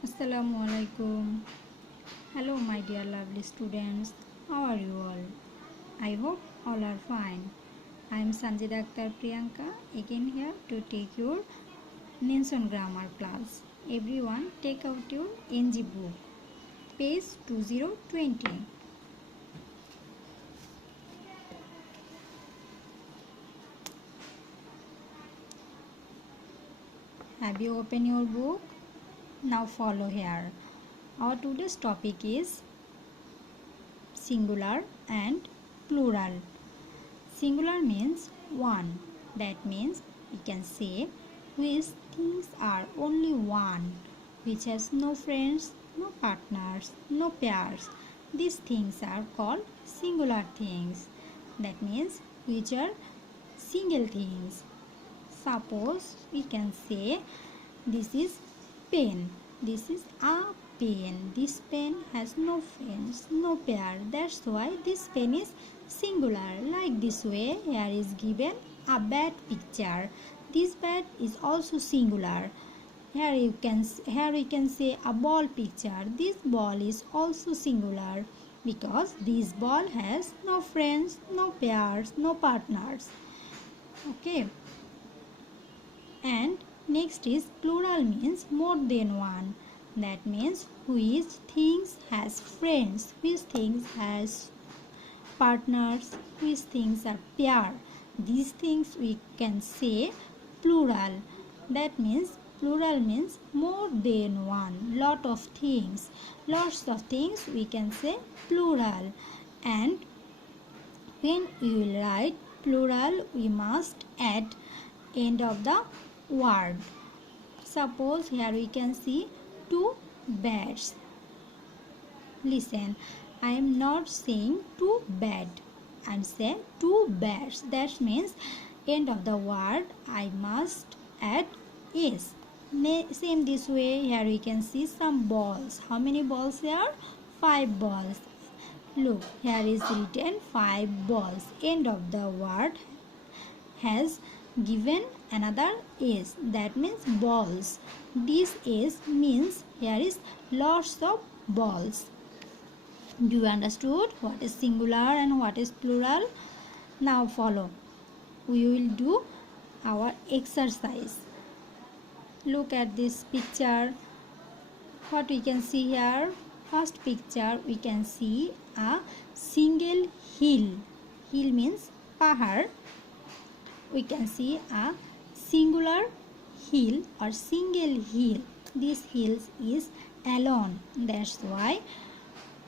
Assalamualaikum. Hello, my dear lovely students. How are you all? I hope all are fine. I am Sanjida Akhtar Priyanka again here to take your Ninson grammar class. Everyone, take out your NG book, page 2020. Have you opened your book? Now follow here. Our today's topic is singular and plural. Singular means one. That means we can say which things are only one, which has no friends, no partners, no pairs. These things are called singular things. That means which are single things. Suppose we can say this is pen. This is a pen. This pen has no friends, no pair. That's why this pen is singular. Like this way, here is given a bat picture. This bat is also singular. Here we can say a ball picture. This ball is also singular because this ball has no friends, no pairs, no partners. Okay. And next is plural means more than one. That means which things has friends, which things has partners, which things are pair. These things we can say plural. That means plural means more than one. Lot of things. Lots of things we can say plural. And when we will write plural, we must add end of the word. Suppose here we can see two beds. Listen, I am not saying two bed. I am saying two beds. That means end of the word I must add is. Same this way, here we can see some balls. How many balls here? 5 balls. Look, here is written 5 balls. End of the word has given another is, that means balls. This is means here is lots of balls. Do you understood what is singular and what is plural? Now follow. We will do our exercise. Look at this picture. What we can see here? First picture we can see a single hill. Hill means pahar. We can see a singular hill or single hill. This hill is alone. That's why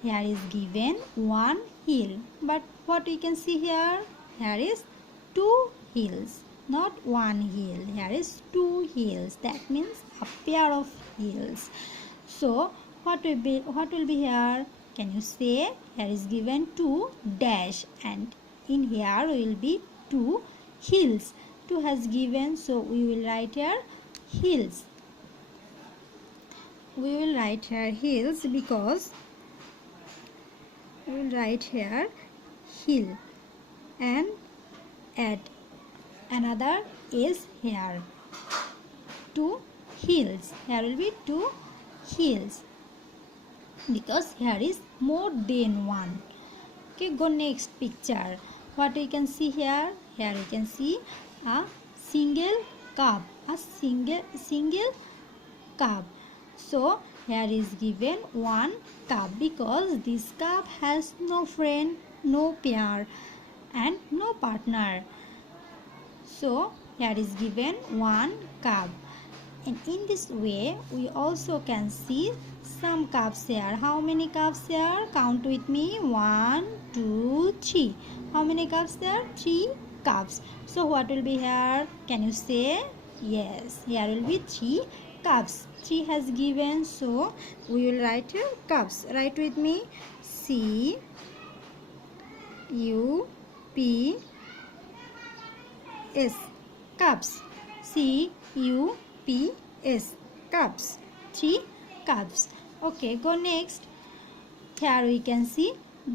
here is given one hill. But what we can see here? Here is two hills, not one hill. Here is two hills. That means a pair of hills. So what will be here? Can you say? Here is given two dash, and in here will be two hills. 2 has given, so we will write here hills. We will write here hills because we will write here hill and add another is here. 2 hills. Here will be 2 hills because here is more than one. Okay, go next picture. What we can see here? Here we can see a single cup. A single cup. So here is given one cup because this cup has no friend, no pair and no partner. So here is given one cup. And in this way we also can see some cups here. How many cups here? Count with me. 1, 2, 3. How many cups there? 3 cups. So what will be here? Can you say? Yes, here will be 3 cups. 3 has given, so we will write here cups. Write with me. C U P S, cups. C U P S, cups. 3 cups. Okay, go next. Here we can see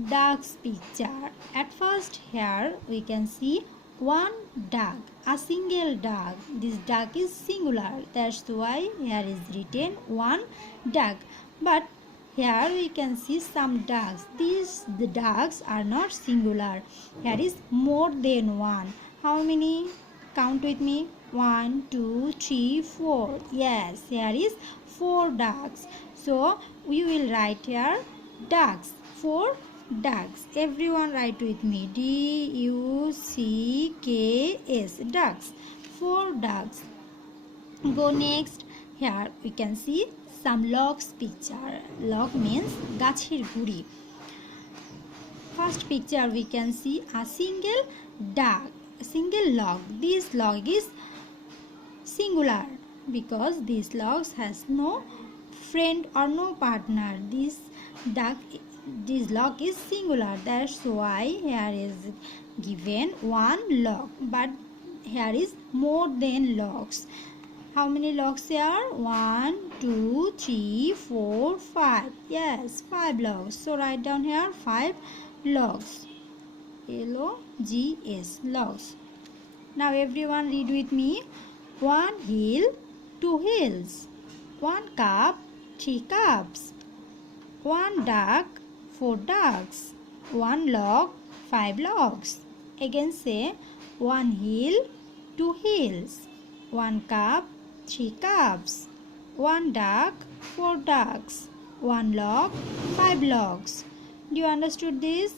duck's picture. At first here we can see one duck, a single duck. This duck is singular, that's why here is written one duck. But here we can see some ducks. The ducks are not singular. Here is more than one. How many? Count with me. 1, 2, 3, 4. Yes, here is 4 ducks. So we will write here ducks. 4 ducks. Everyone write with me. D-U-C-K-S. Ducks. 4 ducks. Go next. Here we can see some logs picture. Log means gachir guri. First picture we can see a single duck, a single log. This log is singular because this log has no friend or no partner. This log is singular, that's why here is given one log, but here is more than logs. How many logs here? 1, 2, 3, 4, 5. Yes, 5 logs. So write down here 5 logs. L-O-G-S, logs. Now everyone read with me. 1 hill, 2 hills. 1 cup, 3 cups. 1 duck, 4 ducks. 1 log, 5 logs. Again say 1 hill, 2 hills. 1 cup, 3 cups. 1 duck, 4 ducks. 1 log, 5 logs. Do you understood this?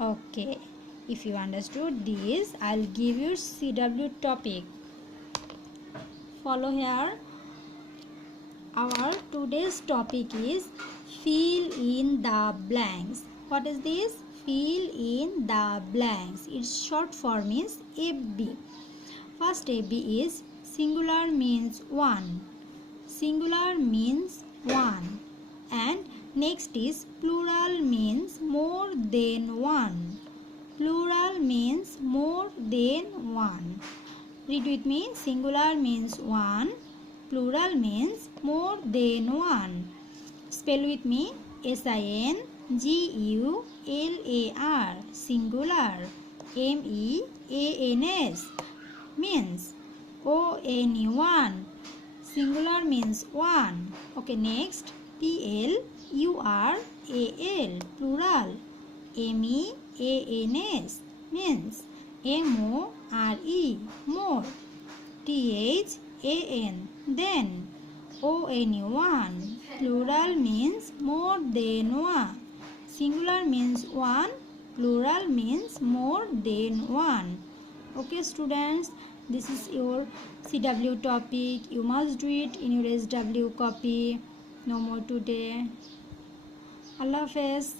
Okay. If you understood this, I'll give you CW topic. Follow here. Our today's topic is fill in the blanks. What is this? Fill in the blanks. Its short form is FB. First FB is singular means one. Singular means one. And next is plural means more than one. Plural means more than one. Read with me. Singular means one. Plural means more than one. Spell with me. S-I-N-G-U-L-A-R. Singular. M-E-A-N-S. Means O-N-E-one. Singular means one. Okay, next. P-L-U-R-A-L. Plural. M-E-A-N-S. Means M-O-R-E. More. T-H-A-N. Then. O-N-E-one. Plural means more than one. Singular means one. Plural means more than one. Okay, students. This is your CW topic. You must do it in your SW copy. No more today. Allah Hafiz.